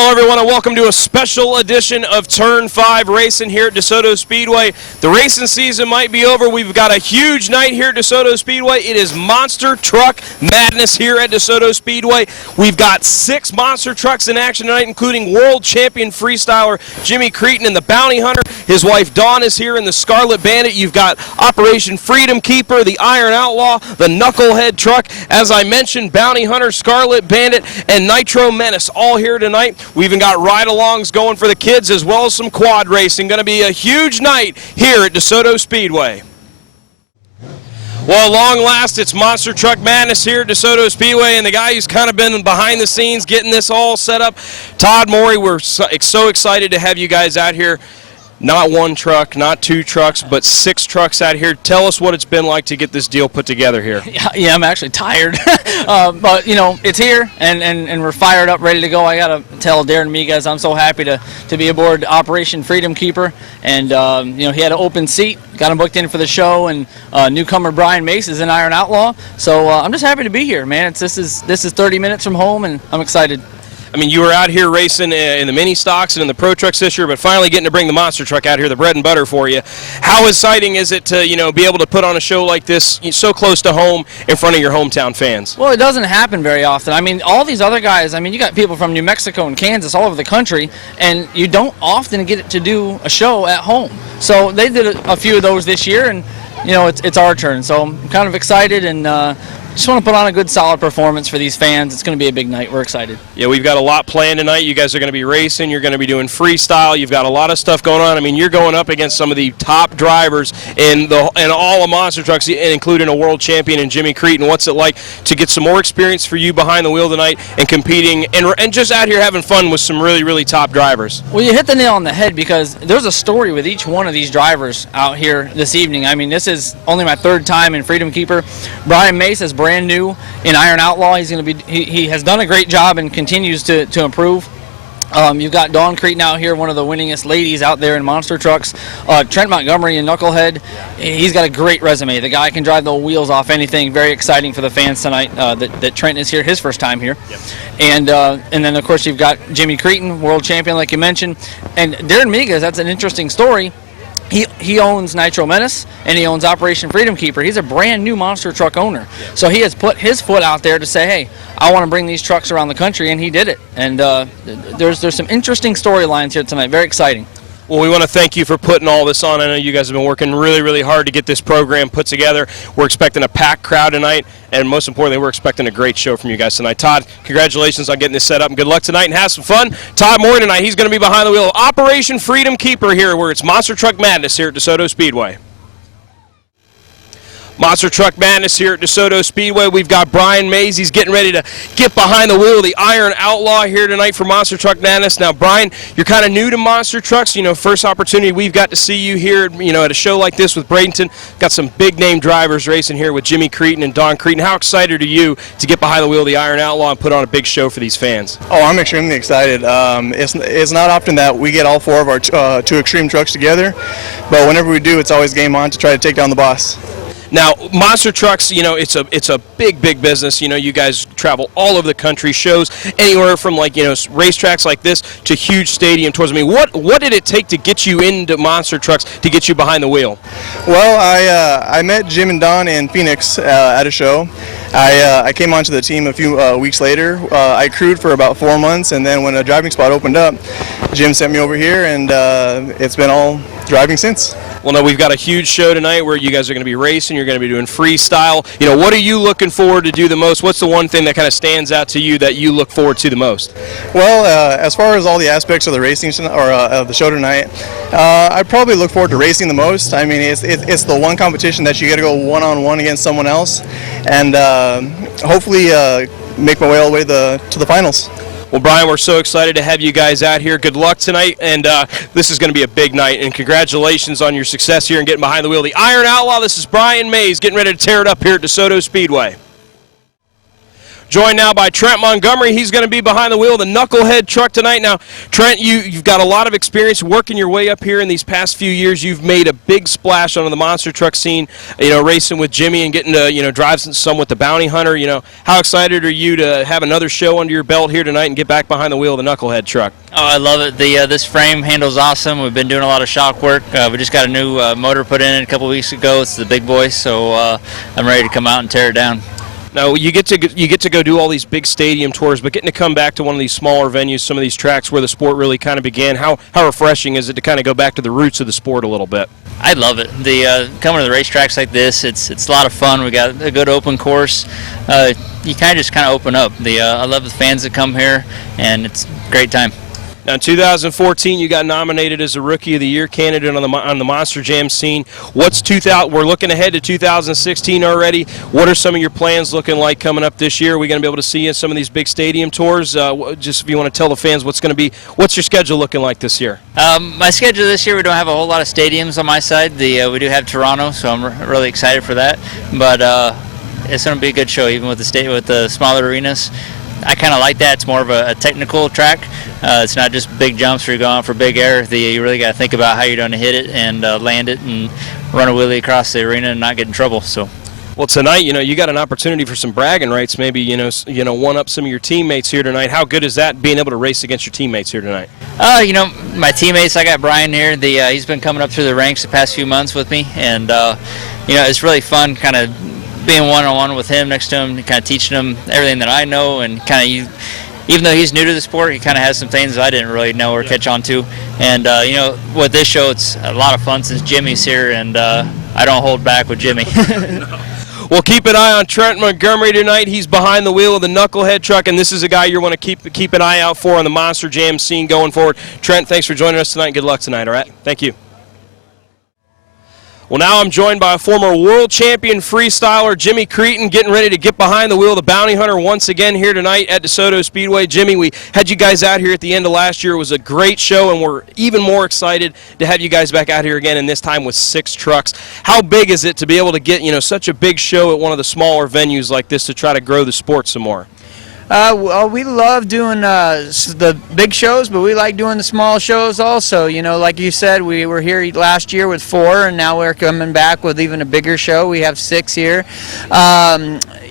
Hello everyone and welcome to a special edition of Turn 5 Racing here at Desoto Speedway. The racing season might be over. We've got a huge night here at Desoto Speedway. It is Monster Truck Madness here at Desoto Speedway. We've got 6 monster trucks in action tonight, including world champion freestyler Jimmy Cretin and the Bounty Hunter. His wife Dawn is here in the Scarlet Bandit. You've got Operation Freedom Keeper, the Iron Outlaw, the Knucklehead Truck. As I mentioned, Bounty Hunter, Scarlet Bandit, and Nitro Menace all here tonight. We even got ride-alongs going for the kids as well as some quad racing. Going to be a huge night here at Desoto Speedway. Well, at long last, it's Monster Truck Madness here at Desoto Speedway, and the guy who's kind of been behind the scenes getting this all set up, Todd Morey. We're so excited to have you guys out here. Not 1 truck, not 2 trucks, but 6 trucks out here. Tell us what it's been like to get this deal put together here. Yeah, I'm actually tired. But, you know, it's here, and we're fired up, ready to go. I got to tell Darren Miguez I'm so happy to be aboard Operation Freedom Keeper. And, you know, he had an open seat, got him booked in for the show, and newcomer Brian Mace is an Iron Outlaw. So I'm just happy to be here, man. This is 30 minutes from home, and I'm excited. I mean, you were out here racing in the mini stocks and in the pro trucks this year, but finally getting to bring the monster truck out here, the bread and butter for you. How exciting is it to, you know, be able to put on a show like this so close to home in front of your hometown fans? Well, it doesn't happen very often. I mean, all these other guys, I mean, you got people from New Mexico and Kansas all over the country, and you don't often get to do a show at home. So they did a few of those this year, and, you know, it's our turn. So I'm kind of excited, and just want to put on a good, solid performance for these fans. It's going to be a big night. We're excited. Yeah, we've got a lot planned tonight. You guys are going to be racing. You're going to be doing freestyle. You've got a lot of stuff going on. I mean, you're going up against some of the top drivers in all of monster trucks, including a world champion in Jimmy Cretin. What's it like to get some more experience for you behind the wheel tonight and competing and just out here having fun with some really, really top drivers? Well, you hit the nail on the head because there's a story with each one of these drivers out here this evening. I mean, this is only my 3rd time in Freedom Keeper. Brian Mace is brand new in Iron Outlaw. He's going to be. He has done a great job and continues to improve. You've got Dawn Cretin out here, one of the winningest ladies out there in monster trucks. Trent Montgomery in Knucklehead. He's got a great resume. The guy can drive the wheels off anything. Very exciting for the fans tonight that Trent is here, his first time here. Yep. And then, of course, you've got Jimmy Cretin, world champion, like you mentioned. And Darren Miguez, that's an interesting story. He owns Nitro Menace, and he owns Operation Freedom Keeper. He's a brand new monster truck owner. Yeah. So he has put his foot out there to say, hey, I want to bring these trucks around the country, and he did it. And there's some interesting storylines here tonight. Very exciting. Well, we want to thank you for putting all this on. I know you guys have been working really, really hard to get this program put together. We're expecting a packed crowd tonight, and most importantly, we're expecting a great show from you guys tonight. Todd, congratulations on getting this set up, and good luck tonight, and have some fun. Todd Moore tonight, he's going to be behind the wheel of Operation Freedom Keeper here, where it's Monster Truck Madness here at DeSoto Speedway. Monster Truck Madness here at DeSoto Speedway. We've got Brian Mays. He's getting ready to get behind the wheel of the Iron Outlaw here tonight for Monster Truck Madness. Now, Brian, you're kind of new to monster trucks. You know, first opportunity we've got to see you here, you know, at a show like this with Bradenton. Got some big-name drivers racing here with Jimmy Cretin and Dawn Cretin. How excited are you to get behind the wheel of the Iron Outlaw and put on a big show for these fans? Oh, I'm extremely excited. It's not often that we get all 4 of our 2 extreme trucks together, but whenever we do, it's always game on to try to take down the boss. Now, monster trucks, you know, it's a big business. You know, you guys travel all over the country, shows anywhere from, like, you know, racetracks like this to huge stadium tours. I mean, what did it take to get you into monster trucks, to get you behind the wheel? Well, I met Jim and Don in Phoenix at a show. I came onto the team a few weeks later. I crewed for about 4 months, and then when a driving spot opened up, Jim sent me over here, and it's been all driving since. Well, no, we've got a huge show tonight where you guys are going to be racing. You're going to be doing freestyle. You know, what are you looking forward to do the most? What's the one thing that kind of stands out to you that you look forward to the most? Well, as far as all the aspects of the racing or of the show tonight, I probably look forward to racing the most. I mean, it's the one competition that you got to go one-on-one against someone else, and hopefully make my way all the way to the finals. Well, Brian, we're so excited to have you guys out here. Good luck tonight, and this is going to be a big night, and congratulations on your success here and getting behind the wheel of the Iron Outlaw. This is Brian Mays getting ready to tear it up here at DeSoto Speedway. Joined now by Trent Montgomery. He's going to be behind the wheel of the Knucklehead truck tonight. Now, Trent, you've got a lot of experience working your way up here in these past few years. You've made a big splash onto the monster truck scene, racing with Jimmy and getting to, drive some with the Bounty Hunter. How excited are you to have another show under your belt here tonight and get back behind the wheel of the Knucklehead truck? Oh, I love it. This frame handles awesome. We've been doing a lot of shock work. We just got a new motor put in a couple weeks ago. It's the big boy, so I'm ready to come out and tear it down. Now, you get to go do all these big stadium tours, but getting to come back to one of these smaller venues, some of these tracks where the sport really kind of began, how refreshing is it to kind of go back to the roots of the sport a little bit? I love it. Coming to the racetracks like this, it's a lot of fun. We got a good open course. You kind of open up. I love the fans that come here, and it's a great time. Now, in 2014, you got nominated as a Rookie of the Year candidate on the Monster Jam scene. We're looking ahead to 2016 already. What are some of your plans looking like coming up this year? Are we going to be able to see you in some of these big stadium tours? Just if you want to tell the fans what's your schedule looking like this year? My schedule this year, we don't have a whole lot of stadiums on my side. We do have Toronto, so I'm really excited for that. But it's going to be a good show, even with the smaller arenas. I kind of like that. It's more of a technical track. It's not just big jumps where you're going for big air. You really got to think about how you're going to hit it and land it and run a wheelie across the arena and not get in trouble. So. Well, tonight, you got an opportunity for some bragging rights. Maybe one up some of your teammates here tonight. How good is that, being able to race against your teammates here tonight? My teammates. I got Brian here. He's been coming up through the ranks the past few months with me, and it's really fun, kind of being one-on-one with him, next to him, kind of teaching him everything that I know, and kind of even though he's new to the sport, he kind of has some things that I didn't really know or catch on to. And with this show, it's a lot of fun since Jimmy's here, and I don't hold back with Jimmy. Well, keep an eye on Trent Montgomery tonight. He's behind the wheel of the Knucklehead truck, and this is a guy you want to keep an eye out for on the Monster Jam scene going forward. Trent, thanks for joining us tonight, and good luck tonight, all right? Thank you. Well, now I'm joined by a former world champion freestyler, Jimmy Cretin, getting ready to get behind the wheel of the Bounty Hunter once again here tonight at Desoto Speedway. Jimmy, we had you guys out here at the end of last year. It was a great show, and we're even more excited to have you guys back out here again, and this time with 6 trucks. How big is it to be able to get, such a big show at one of the smaller venues like this to try to grow the sport some more? Well, we love doing the big shows, but we like doing the small shows also. Like you said, we were here last year with 4, and now we're coming back with even a bigger show. We have 6 here.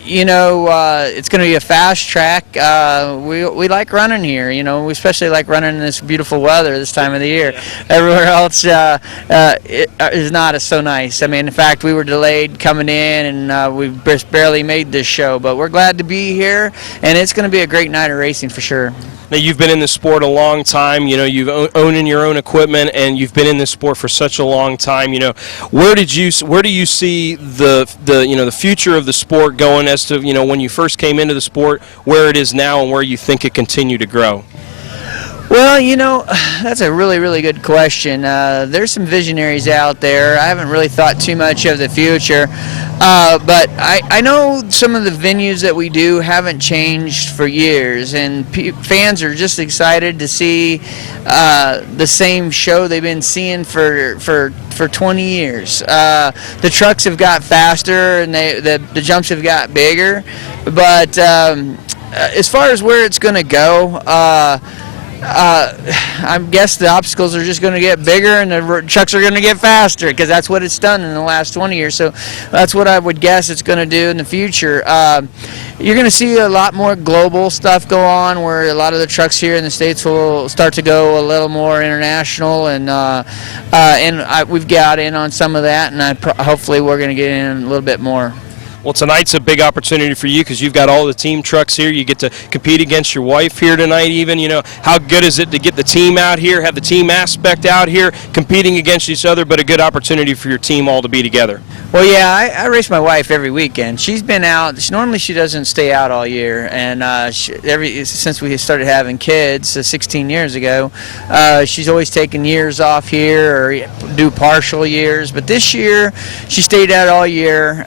It's going to be a fast track. We like running here. We especially like running in this beautiful weather this time of the year. Everywhere else it is not so nice. I mean, in fact, we were delayed coming in, and we just barely made this show. But we're glad to be here, and it's going to be a great night of racing for sure. Now, you've been in the sport a long time. You've owning your own equipment, and you've been in this sport for such a long time. Where do you see the future of the sport going as to when you first came into the sport, where it is now, and where you think it continue to grow? Well, that's a really, really good question. There's some visionaries out there. I haven't really thought too much of the future, but I know some of the venues that we do haven't changed for years, and fans are just excited to see the same show they've been seeing for 20 years. The trucks have got faster, and the jumps have got bigger, but as far as where it's going to go, I guess the obstacles are just going to get bigger, and the trucks are going to get faster, because that's what it's done in the last 20 years. So that's what I would guess it's going to do in the future. You're going to see a lot more global stuff go on, where a lot of the trucks here in the States will start to go a little more international, and we've got in on some of that, and hopefully we're going to get in a little bit more. Well, tonight's a big opportunity for you because you've got all the team trucks here. You get to compete against your wife here tonight even. How good is it to get the team out here, have the team aspect out here, competing against each other, but a good opportunity for your team all to be together? Well, yeah, I race my wife every weekend. She's been out. Normally she doesn't stay out all year, and since we started having kids 16 years ago, she's always taken years off here or do partial years. But this year she stayed out all year.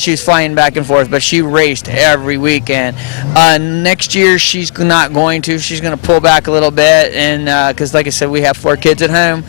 She's flying back and forth, but she raced every weekend. Next year she's not going to. She's going to pull back a little bit, and because like I said, we have 4 kids at home.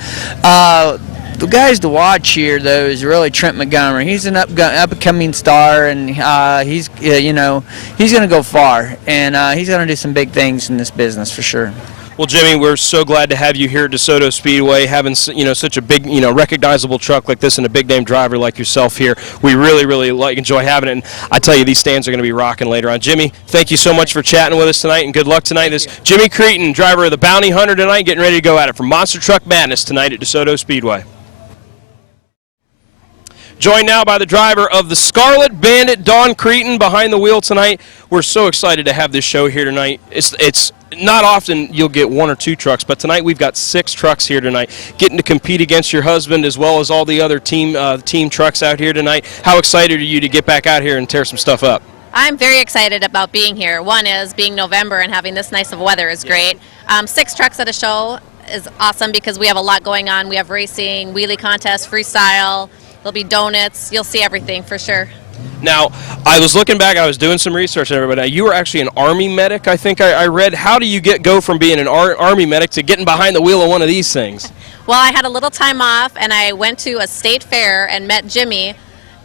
The guys to watch here, though, is really Trent Montgomery. He's an up-and-coming star, and he's going to go far, and he's going to do some big things in this business for sure. Well, Jimmy, we're so glad to have you here at Desoto Speedway, having such a big, recognizable truck like this and a big-name driver like yourself here. We really, really enjoy having it, and I tell you, these stands are going to be rocking later on. Jimmy, thank you so much for chatting with us tonight, and good luck tonight. This is Jimmy Cretin, driver of the Bounty Hunter tonight, getting ready to go at it for Monster Truck Madness tonight at Desoto Speedway. Joined now by the driver of the Scarlet Bandit, Don Cretin, behind the wheel tonight. We're so excited to have this show here tonight. It's not often you'll get 1 or 2 trucks, but tonight we've got 6 trucks here tonight, getting to compete against your husband as well as all the other team trucks out here tonight. How excited are you to get back out here and tear some stuff up? I'm very excited about being here. One is being November and having this nice of weather is great. 6 trucks at a show is awesome because we have a lot going on. We have racing, wheelie contest, freestyle. There'll be donuts. You'll see everything for sure. Now, I was looking back, I was doing some research and everybody. You were actually an Army medic, I think I read. How do you go from being an Army medic to getting behind the wheel of one of these things? Well, I had a little time off, and I went to a state fair and met Jimmy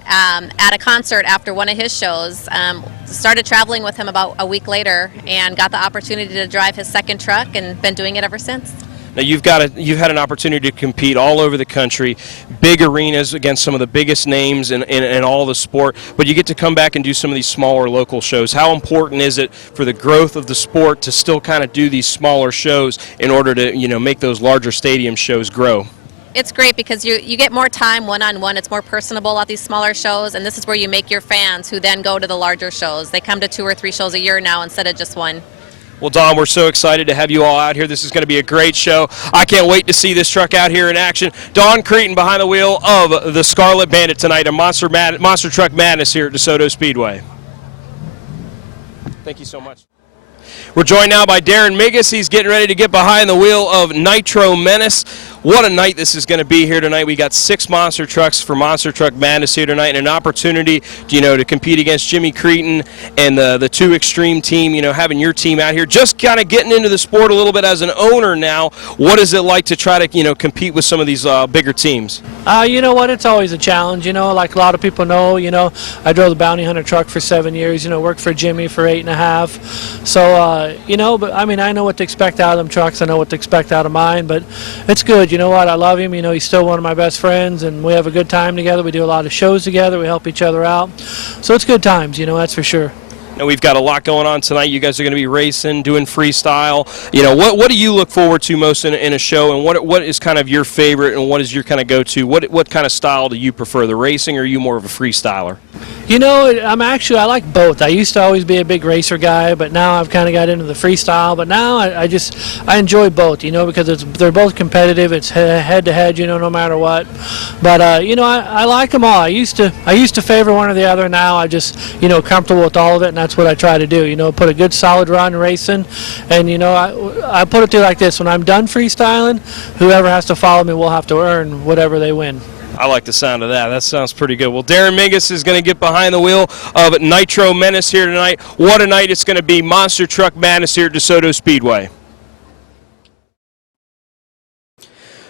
at a concert after one of his shows. Started traveling with him about a week later and got the opportunity to drive his second truck and been doing it ever since. Now you've had an opportunity to compete all over the country, big arenas against some of the biggest names in all the sport, but you get to come back and do some of these smaller local shows. How important is it for the growth of the sport to still kind of do these smaller shows in order to make those larger stadium shows grow? It's great because you get more time one-on-one. It's more personable at these smaller shows, and this is where you make your fans who then go to the larger shows. They come to 2 or 3 shows a year now instead of just 1. Well, Don, we're so excited to have you all out here. This is going to be a great show. I can't wait to see this truck out here in action. Don Cretin behind the wheel of the Scarlet Bandit tonight, a Monster Truck Madness here at DeSoto Speedway. Thank you so much. We're joined now by Darren Migas. He's getting ready to get behind the wheel of Nitro Menace. What a night this is going to be here tonight. We got 6 monster trucks for Monster Truck Madness here tonight, and an opportunity, to compete against Jimmy Cretin and the 2 Extreme team. Having your team out here, just kind of getting into the sport a little bit as an owner now. What is it like to try to compete with some of these bigger teams? You know what? It's always a challenge. Like a lot of people know. I drove the Bounty Hunter truck for 7 years. Worked for Jimmy for 8.5. So but I mean, I know what to expect out of them trucks. I know what to expect out of mine. But it's good. You know what? I love him. He's still one of my best friends, and we have a good time together. We do a lot of shows together. We help each other out. So it's good times. That's for sure. Now we've got a lot going on tonight. You guys are going to be racing, doing freestyle. What do you look forward to most in a show, and what is kind of your favorite, and what is your kind of go-to? What kind of style do you prefer, the racing, or are you more of a freestyler? I like both. I used to always be a big racer guy, but now I've kind of got into the freestyle. But now I enjoy both, because they're both competitive. It's head-to-head, no matter what. But I like them all. I used to favor one or the other. Now I just comfortable with all of it, and that's what I try to do. Put a good solid run racing, and I put it to like this: when I'm done freestyling, whoever has to follow me will have to earn whatever they win. I like the sound of that. That sounds pretty good. Well, Darren Migas is going to get behind the wheel of Nitro Menace here tonight. What a night it's going to be. Monster Truck Madness here at DeSoto Speedway.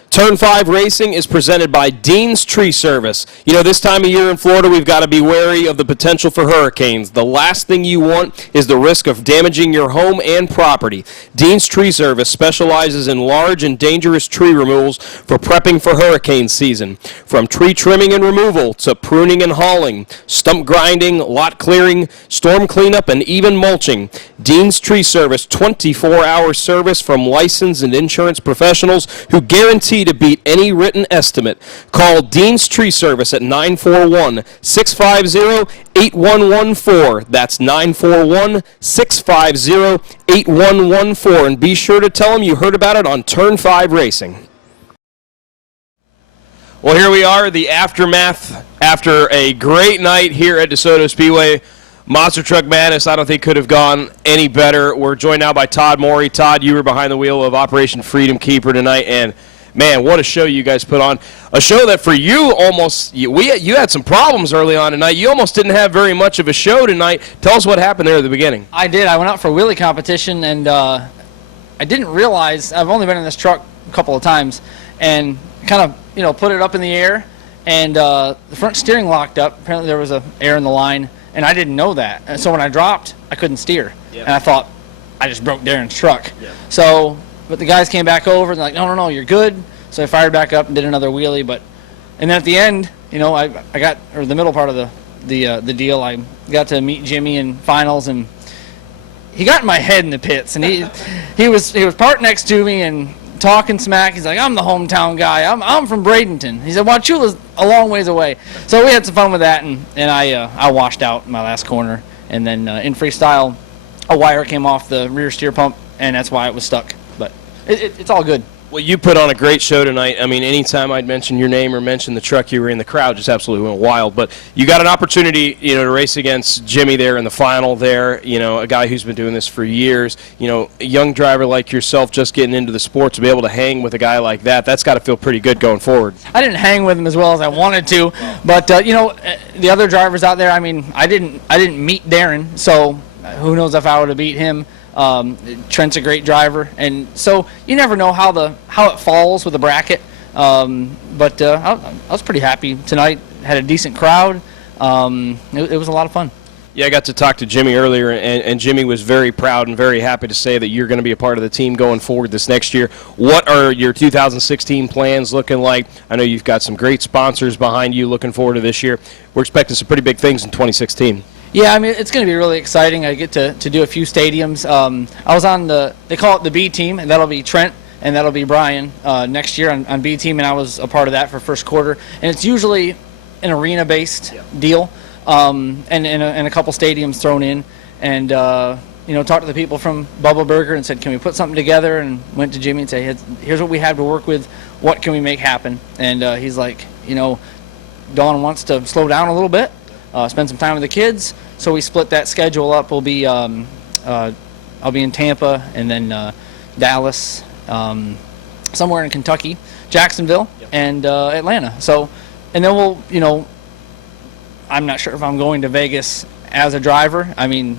Turn 5 Racing is presented by Dean's Tree Service. This time of year in Florida, we've got to be wary of the potential for hurricanes. The last thing you want is the risk of damaging your home and property. Dean's Tree Service specializes in large and dangerous tree removals for prepping for hurricane season. From tree trimming and removal to pruning and hauling, stump grinding, lot clearing, storm cleanup, and even mulching. Dean's Tree Service, 24-hour service from licensed and insurance professionals who guarantee to beat any written estimate. Call Dean's Tree Service at 941-650-8114. That's 941-650-8114. And be sure to tell them you heard about it on Turn 5 Racing. Well, here we are, the aftermath after a great night here at DeSoto Speedway. Monster Truck Madness, I don't think could have gone any better. We're joined now by Todd Morey. Todd, you were behind the wheel of Operation Freedom Keeper tonight, and man, what a show you guys put on. A show that for you you had some problems early on tonight. You almost didn't have very much of a show tonight. Tell us what happened there at the beginning. I did. I went out for a wheelie competition, and I didn't realize, I've only been in this truck a couple of times, and kind of put it up in the air, and the front steering locked up. Apparently there was a air in the line, and I didn't know that. And so when I dropped, I couldn't steer. And I thought I just broke Darren's truck. So, but the guys came back over and they're like, no, you're good. So I fired back up and did another wheelie. And then at the end, I got, or the middle part of the deal, I got to meet Jimmy in finals, and he got in my head in the pits, and he was parked next to me and talking smack. He's like, I'm the hometown guy. I'm from Bradenton. He said, Wauchula's a long ways away. So we had some fun with that, and I washed out in my last corner. And then in freestyle, a wire came off the rear steer pump, and that's why it was stuck. But it's all good. Well, you put on a great show tonight. I mean, anytime I'd mention your name or mention the truck you were in, the crowd just absolutely went wild. But you got an opportunity, to race against Jimmy there in the final there, a guy who's been doing this for years. A young driver like yourself just getting into the sport, to be able to hang with a guy like that, that's got to feel pretty good going forward. I didn't hang with him as well as I wanted to, but, the other drivers out there, I mean, I didn't meet Darren, so who knows if I would have beat him. Trent's a great driver, and so you never know how it falls with the bracket. But I was pretty happy tonight. Had a decent crowd. It was a lot of fun. Yeah, I got to talk to Jimmy earlier, and Jimmy was very proud and very happy to say that you're going to be a part of the team going forward this next year. What are your 2016 plans looking like? I know you've got some great sponsors behind you looking forward to this year. We're expecting some pretty big things in 2016. Yeah, I mean, it's going to be really exciting. I get to do a few stadiums. I was on they call it the B team, and that'll be Trent, and that'll be Brian next year on B team, and I was a part of that for first quarter. And it's usually an arena-based deal, and a couple stadiums thrown in. And, talked to the people from Bubba Burger and said, can we put something together? And went to Jimmy and say, here's what we have to work with. What can we make happen? And he's like, Dawn wants to slow down a little bit. Spend some time with the kids, so we split that schedule up. We'll be, I'll be in Tampa, and then Dallas, somewhere in Kentucky, Jacksonville, and Atlanta. So, and then we'll, I'm not sure if I'm going to Vegas as a driver. I mean,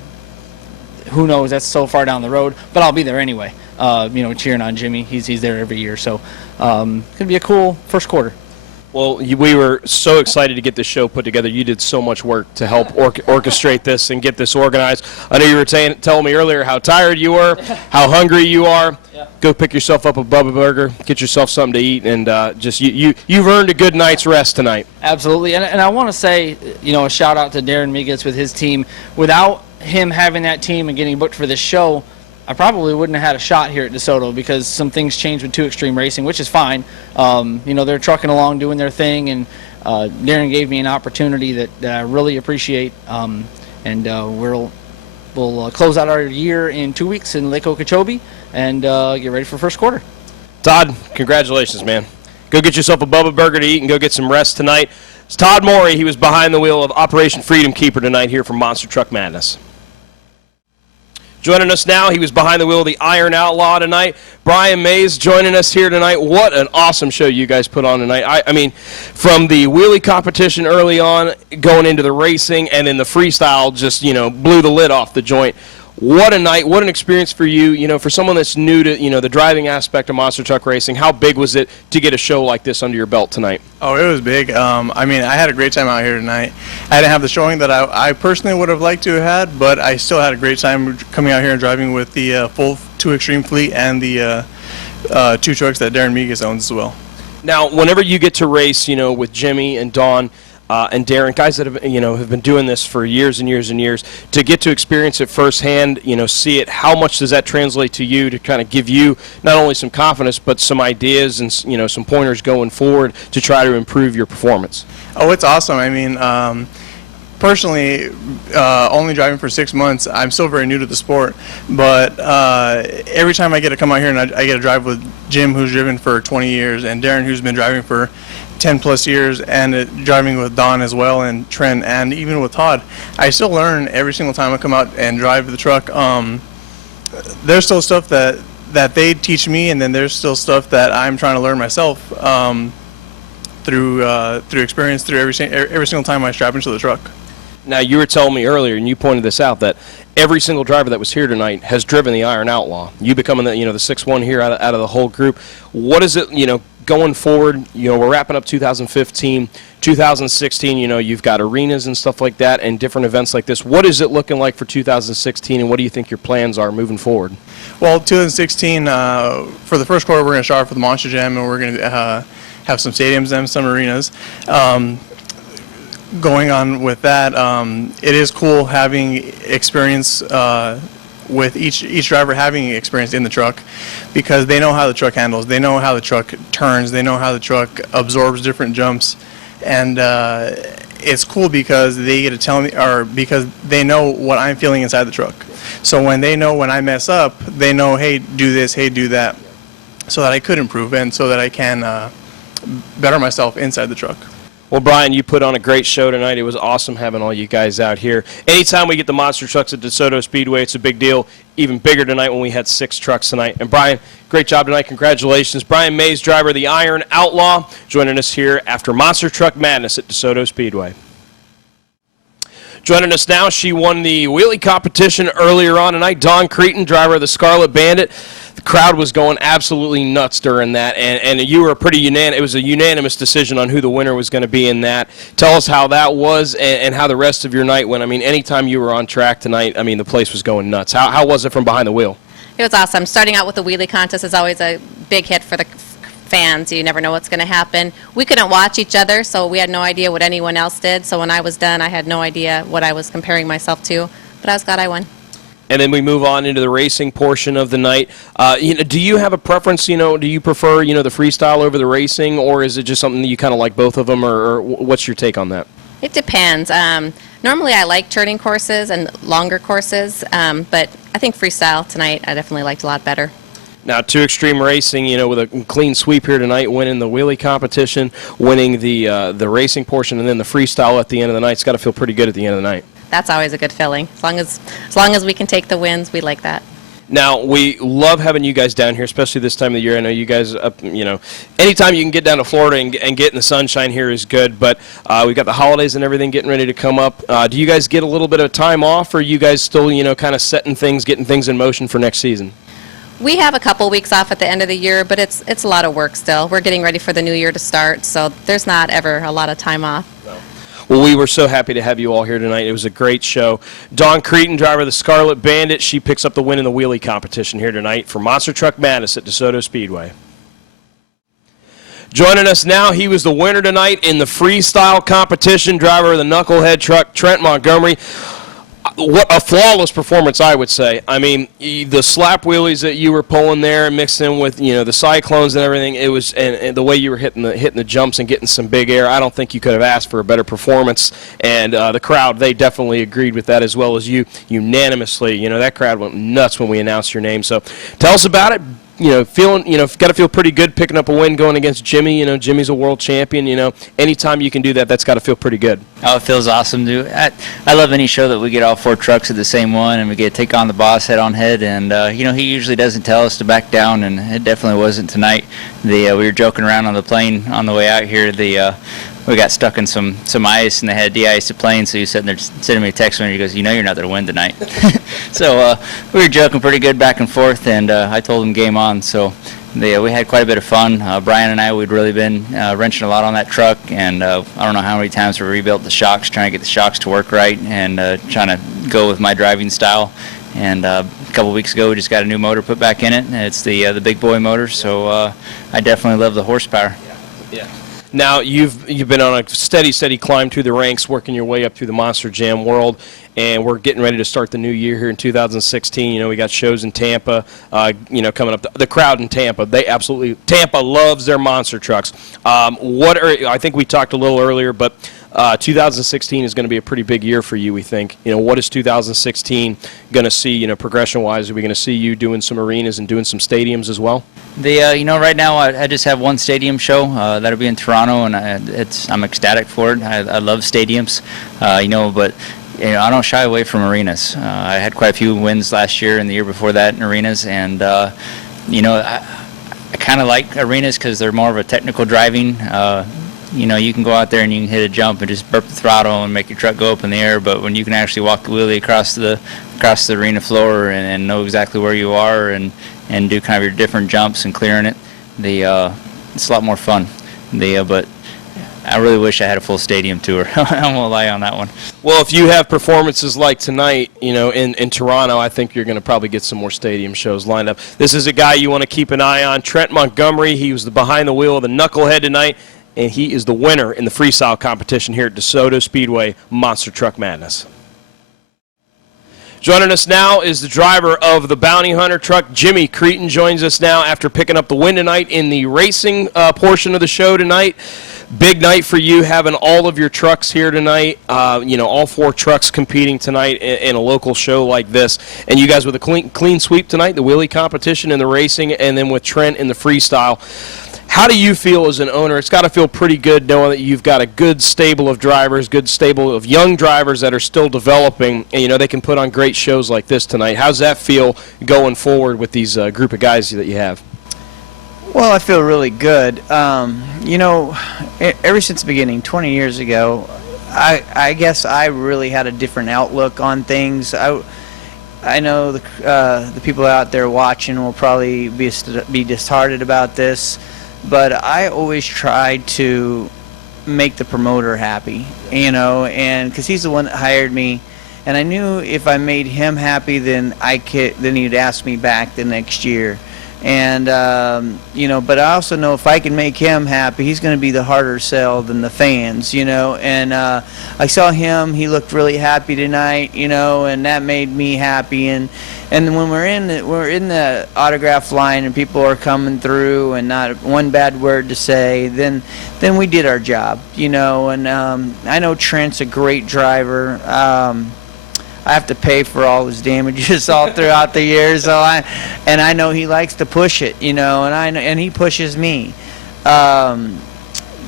who knows? That's so far down the road, but I'll be there anyway. Cheering on Jimmy. He's there every year, so gonna be a cool first quarter. Well, we were so excited to get this show put together. You did so much work to help orchestrate this and get this organized. I know you were telling me earlier how tired you were, how hungry you are. Yeah. Go pick yourself up a Bubba Burger, get yourself something to eat, and you've earned a good night's rest tonight. Absolutely, and I want to say, a shout out to Darren Migas with his team. Without him having that team and getting booked for this show, I probably wouldn't have had a shot here at Desoto, because some things changed with 2 Extreme Racing, which is fine. They're trucking along, doing their thing, and Darren gave me an opportunity that I really appreciate. We'll close out our year in 2 weeks in Lake Okeechobee and get ready for first quarter. Todd, congratulations, man. Go get yourself a Bubba Burger to eat and go get some rest tonight. It's Todd Morey. He was behind the wheel of Operation Freedom Keeper tonight here from Monster Truck Madness. Joining us now, he was behind the wheel of the Iron Outlaw tonight. Brian Mays joining us here tonight. What an awesome show you guys put on tonight. I mean, from the wheelie competition early on, going into the racing, and then the freestyle just, blew the lid off the joint. What a night, what an experience for you, for someone that's new to, the driving aspect of monster truck racing. How big was it to get a show like this under your belt tonight? Oh, it was big. I had a great time out here tonight. I didn't have the showing that I personally would have liked to have had, but I still had a great time coming out here and driving with the full 2 Extreme fleet and the 2 trucks that Darren Migas owns as well. Now, whenever you get to race, with Jimmy and Dawn, and Darren, guys that have been doing this for years and years and years, to get to experience it firsthand, see it, how much does that translate to you to kind of give you not only some confidence but some ideas and some pointers going forward to try to improve your performance? Oh, it's awesome. I mean, personally, only driving for 6 months, I'm still very new to the sport, but every time I get to come out here and I get to drive with Jim, who's driven for 20 years, and Darren, who's been driving for 10 plus years, and driving with Don as well, and Trent, and even with Todd, I still learn every single time I come out and drive the truck. There's still stuff that they teach me, and then there's still stuff that I'm trying to learn myself through experience, through every single time I strap into the truck. Now, you were telling me earlier, and you pointed this out, that every single driver that was here tonight has driven the Iron Outlaw. You becoming the 6-1 here out of the whole group. What is it, going forward? We're wrapping up 2015, 2016. You've got arenas and stuff like that, and different events like this. What is it looking like for 2016, and what do you think your plans are moving forward? Well, 2016, for the first quarter, we're going to start for the Monster Jam, and we're going to have some stadiums and some arenas. Going on with that, it is cool having experience with each driver having experience in the truck, because they know how the truck handles, they know how the truck turns, they know how the truck absorbs different jumps, and it's cool because they get to tell me, or because they know what I'm feeling inside the truck. So when they know when I mess up, they know, hey, do this, hey, do that, so that I could improve and so that I can better myself inside the truck. Well, Brian, you put on a great show tonight. It was awesome having all you guys out here. Anytime we get the monster trucks at DeSoto Speedway, it's a big deal. Even bigger tonight when we had 6 trucks tonight. And Brian, great job tonight. Congratulations. Brian Mays, driver of the Iron Outlaw, joining us here after Monster Truck Madness at DeSoto Speedway. Joining us now, she won the wheelie competition earlier on tonight. Dawn Cretin, driver of the Scarlet Bandit. The crowd was going absolutely nuts during that, and you were it was a unanimous decision on who the winner was going to be in that. Tell us how that was and how the rest of your night went. I mean, anytime you were on track tonight, the place was going nuts. How was it from behind the wheel? It was awesome. Starting out with the wheelie contest is always a big hit for the fans. You never know what's going to happen. We couldn't watch each other, so we had no idea what anyone else did. So when I was done, I had no idea what I was comparing myself to, but I was glad I won. And then we move on into the racing portion of the night. Do you have a preference? Do you prefer the freestyle over the racing, or is it just something that you kind of like both of them, or what's your take on that? It depends. Normally I like turning courses and longer courses, but I think freestyle tonight I definitely liked a lot better. Now, 2 Extreme Racing, with a clean sweep here tonight, winning the wheelie competition, winning the racing portion, and then the freestyle at the end of the night. It's got to feel pretty good at the end of the night. That's always a good feeling. As long as we can take the wins, we like that. Now, we love having you guys down here, especially this time of the year. I know you guys, anytime you can get down to Florida and get in the sunshine here is good, but we've got the holidays and everything getting ready to come up. Do you guys get a little bit of time off, or are you guys still, kind of setting things, getting things in motion for next season? We have a couple weeks off at the end of the year, but it's a lot of work still. We're getting ready for the new year to start, so there's not ever a lot of time off. Well, we were so happy to have you all here tonight. It was a great show. Dawn Cretin, driver of the Scarlet Bandit, she picks up the win in the wheelie competition here tonight for Monster Truck Madness at DeSoto Speedway. Joining us now, he was the winner tonight in the freestyle competition, driver of the Knucklehead truck, Trent Montgomery. What a flawless performance, I would say. The slap wheelies that you were pulling there, mixed in with the cyclones and everything, it was, and the way you were hitting the jumps and getting some big air. I don't think you could have asked for a better performance. And the crowd, they definitely agreed with that, as well as you unanimously. That crowd went nuts when we announced your name. So tell us about it. Got to feel pretty good picking up a win going against Jimmy. Jimmy's a world champion. Anytime you can do that, that's got to feel pretty good. Oh, it feels awesome, dude. I love any show that we get all 4 trucks at the same one, and we get to take on the boss head on head. And he usually doesn't tell us to back down, and it definitely wasn't tonight. We were joking around on the plane on the way out here. We got stuck in some ice, and they had de-iced the plane, so he was sitting there sending me a text, and he goes, you're not going to win tonight. So we were joking pretty good back and forth, and I told him game on. So we had quite a bit of fun. Brian and I, we'd really been wrenching a lot on that truck, and I don't know how many times we rebuilt the shocks, trying to get the shocks to work right, and trying to go with my driving style. And a couple weeks ago, we just got a new motor put back in it, and it's the big boy motor, so I definitely love the horsepower. Yeah. Now, you've been on a steady climb through the ranks, working your way up through the Monster Jam world, and we're getting ready to start the new year here in 2016. We got shows in Tampa, coming up. The crowd in Tampa, Tampa loves their monster trucks. I think we talked a little earlier, but 2016 is going to be a pretty big year for you, we think. What is 2016 going to see, progression-wise? Are we going to see you doing some arenas and doing some stadiums as well? Right now I just have one stadium show. That'll be in Toronto, and I'm ecstatic for it. I love stadiums, but I don't shy away from arenas. I had quite a few wins last year and the year before that in arenas, and I kind of like arenas because they're more of a technical driving you can go out there and you can hit a jump and just burp the throttle and make your truck go up in the air, but when you can actually walk the wheelie across the arena floor and know exactly where you are and do kind of your different jumps and clearing it, it's a lot more fun. But I really wish I had a full stadium tour. I won't lie on that one. Well, if you have performances like tonight, in Toronto, I think you're going to probably get some more stadium shows lined up. This is a guy you want to keep an eye on, Trent Montgomery. He was behind the wheel of the Knucklehead tonight, and he is the winner in the freestyle competition here at DeSoto Speedway Monster Truck Madness. Joining us now is the driver of the Bounty Hunter truck. Jimmy Cretin joins us now after picking up the win tonight in the racing portion of the show tonight. Big night for you, having all of your trucks here tonight. All 4 trucks competing tonight in a local show like this. And you guys with a clean sweep tonight, the wheelie competition and the racing, and then with Trent in the freestyle. How do you feel as an owner? It's got to feel pretty good knowing that you've got a good stable of drivers, good stable of young drivers that are still developing, and they can put on great shows like this tonight. How's that feel going forward with these group of guys that you have? Well, I feel really good. Ever since the beginning, 20 years ago, I guess I really had a different outlook on things. I know the people out there watching will probably be disheartened about this, but I always tried to make the promoter happy, and because he's the one that hired me, and I knew if I made him happy, then he'd ask me back the next year. And but I also know if I can make him happy, he's going to be the harder sell than the fans, and I saw him, he looked really happy tonight, and that made me happy. And when we're in the autograph line and people are coming through and not one bad word to say, then we did our job, and I know Trent's a great driver. I have to pay for all his damages all throughout the years, I know he likes to push it, and he pushes me. Don't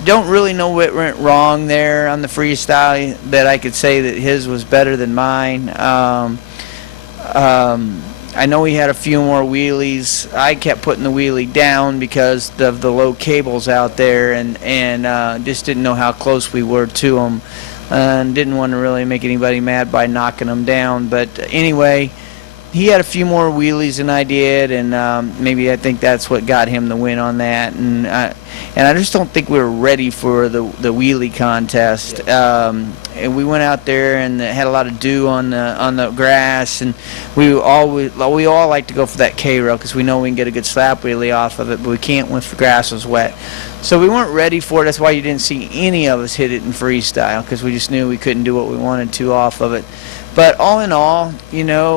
really know what went wrong there on the freestyle that I could say that his was better than mine. I know he had a few more wheelies. I kept putting the wheelie down because of the low cables out there, and just didn't know how close we were to them. And didn't want to really make anybody mad by knocking them down. But anyway, he had a few more wheelies than I did, and maybe I think that's what got him the win on that. And I just don't think we were ready for the wheelie contest. And we went out there and had a lot of dew on the grass, and we all like to go for that K-rail because we know we can get a good slap wheelie off of it, but we can't when the grass is wet. So we weren't ready for it. That's why you didn't see any of us hit it in freestyle, because we just knew we couldn't do what we wanted to off of it. But all in all,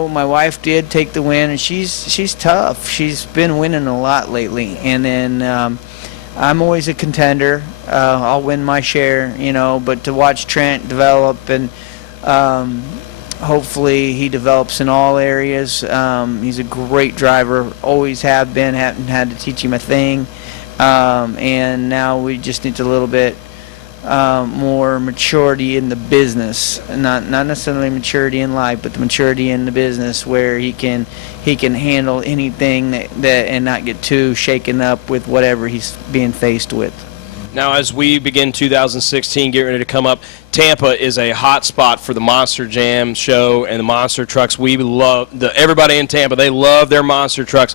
my wife did take the win, and she's tough. She's been winning a lot lately. And then I'm always a contender. I'll win my share, but to watch Trent develop and hopefully he develops in all areas. He's a great driver, always have been, haven't had to teach him a thing. And now we just need a little bit more maturity in the business, not necessarily maturity in life, but the maturity in the business where he can handle anything that and not get too shaken up with whatever he's being faced with. Now, as we begin 2016, get ready to come up, Tampa is a hot spot for the Monster Jam show and the monster trucks. We love everybody in Tampa. They love their monster trucks.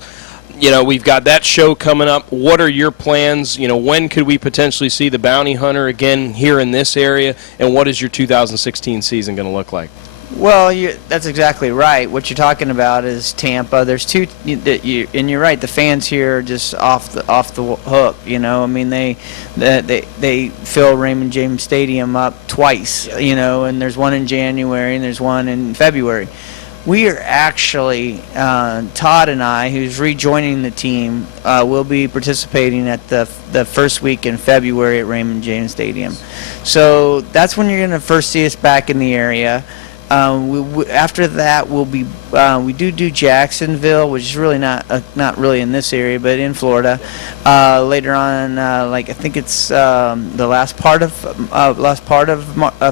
We've got that show coming up. What are your plans? When could we potentially see the Bounty Hunter again here in this area? And what is your 2016 season going to look like? Well, that's exactly right. What you're talking about is Tampa. There's two, and you're right. The fans here are just off the hook. They fill Raymond James Stadium up twice. And there's one in January and there's one in February. We are actually, Todd and I, who's rejoining the team, will be participating at the first week in February at Raymond James Stadium. So that's when you're going to first see us back in the area. After that, we do Jacksonville, which is really not really in this area, but in Florida. Later on, I think it's the last part of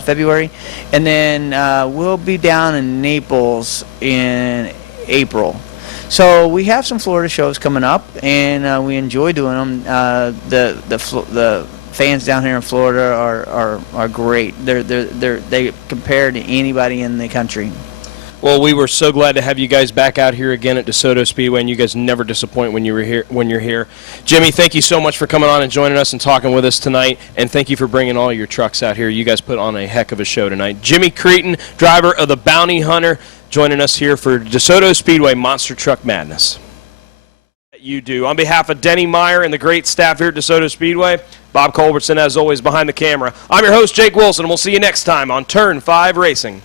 February, and then we'll be down in Naples in April. So we have some Florida shows coming up, and we enjoy doing them. The fans down here in Florida are great. They compare to anybody in the country. Well, we were so glad to have you guys back out here again at DeSoto Speedway, and you guys never disappoint when you're here. Jimmy, thank you so much for coming on and joining us and talking with us tonight, and thank you for bringing all your trucks out here. You guys put on a heck of a show tonight. Jimmy Cretin, driver of the Bounty Hunter, joining us here for DeSoto Speedway Monster Truck Madness. You do. On behalf of Denny Meyer and the great staff here at DeSoto Speedway, Bob Culbertson, as always, behind the camera. I'm your host, Jake Wilson, and we'll see you next time on Turn 5 Racing.